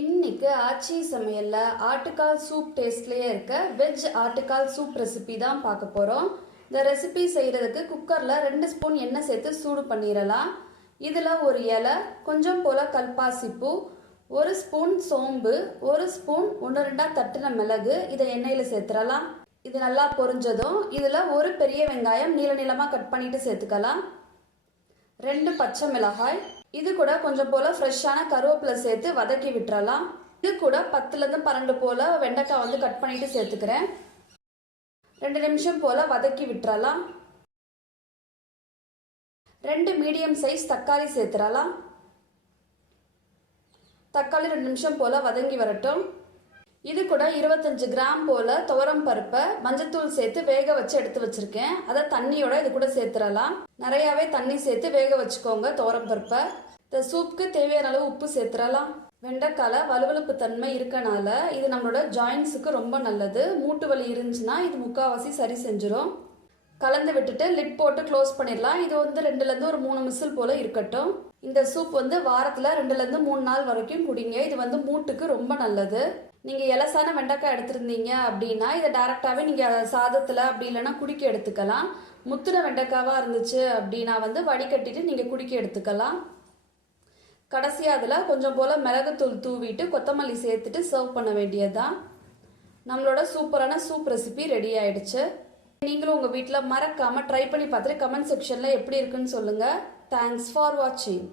இன்னைக்கு ஆச்சி சமையல்ல ஆட்டுக்கால் சூப் டேஸ்ட்லயே இருக்க வெஜ் ஆட்டுக்கால் சூப் ரெசிபி தான் பார்க்க போறோம். இந்த ரெசிபி செய்யறதுக்கு குக்கர்ல ரெண்டு ஸ்பூன் எண்ணெய் சேர்த்து சூடு பண்ணிடலாம். இதுல ஒரு இலை கொஞ்சம் போல கல்பாசிப்பூ ஒரு ஸ்பூன் சோம்பு ஒரு ஸ்பூன் ஒன்று ரெண்டா தட்டின மிளகு இதை எண்ணெயில சேர்த்துடலாம். இது நல்லா பொரிஞ்சதும் இதுல ஒரு பெரிய வெங்காயம் நீள நீளமா கட் பண்ணிட்டு சேர்த்துக்கலாம். ரெண்டு பச்சை மிளகாய் இது கூட கொஞ்சம் போல ஃப்ரெஷ்ஷான கருவேப்பிலை சேர்த்து வதக்கி விட்டுறலாம். இது கூட பத்துலேருந்து பன்னெண்டு போல வெண்டைக்காய் வந்து கட் பண்ணிட்டு சேர்த்துக்கிறேன். ரெண்டு நிமிஷம் போல வதக்கி விட்டுறலாம். ரெண்டு மீடியம் சைஸ் தக்காளி சேர்த்துறலாம். தக்காளி ரெண்டு நிமிஷம் போல வதங்கி வரட்டும். இது கூட இருபத்தஞ்சு கிராம் போல துவரம் பருப்பை மஞ்சத்தூள் சேர்த்து வேக வச்சு எடுத்து வச்சிருக்கேன். அதை தண்ணியோட இது கூட சேர்த்துடலாம் நிறையாவே தண்ணி சேர்த்து வேக வச்சுக்கோங்க துவரம் பருப்பை. இந்த சூப்புக்கு தேவையான அளவு உப்பு சேர்த்துடலாம் வெண்டைக்கால வலுவலுப்பு தன்மை இருக்கனால இது நம்மளோட ஜாயின்ஸுக்கு ரொம்ப நல்லது. மூட்டு வலி இருந்துச்சுன்னா இது முக்காவாசி சரி செஞ்சிடும் கலந்து விட்டுட்டு லிட் போட்டு க்ளோஸ் பண்ணிடலாம் இது வந்து ரெண்டுலேருந்து ஒரு மூணு மிசில் போல இருக்கட்டும். இந்த சூப் வந்து வாரத்தில் ரெண்டுலேருந்து மூணு நாள் வரைக்கும் குடிங்க. இது வந்து மூட்டுக்கு ரொம்ப நல்லது. நீங்கள் இலசான வெண்டைக்காய் எடுத்திருந்தீங்க அப்படின்னா இதை டேரெக்டாகவே நீங்கள் சாதத்தில் அப்படி இல்லைன்னா குடிக்க எடுத்துக்கலாம். முத்துன வெண்டைக்காவாக இருந்துச்சு அப்படின்னா வந்து வடிகட்டிட்டு நீங்கள் குடிக்க எடுத்துக்கலாம். கடைசியாக அதில் கொஞ்சம் போல் மிளகுத்தூள் தூவிட்டு கொத்தமல்லி சேர்த்துட்டு சர்வ் பண்ண வேண்டியதுதான். நம்மளோட சூப்பரான சூப் ரெசிபி ரெடி ஆயிடுச்சு. நீங்களும் உங்கள் வீட்டில் மறக்காமல் ட்ரை பண்ணி பார்த்துட்டு கமெண்ட் செக்ஷனில் எப்படி இருக்குன்னு சொல்லுங்கள் தேங்க்ஸ் ஃபார் வாட்சிங்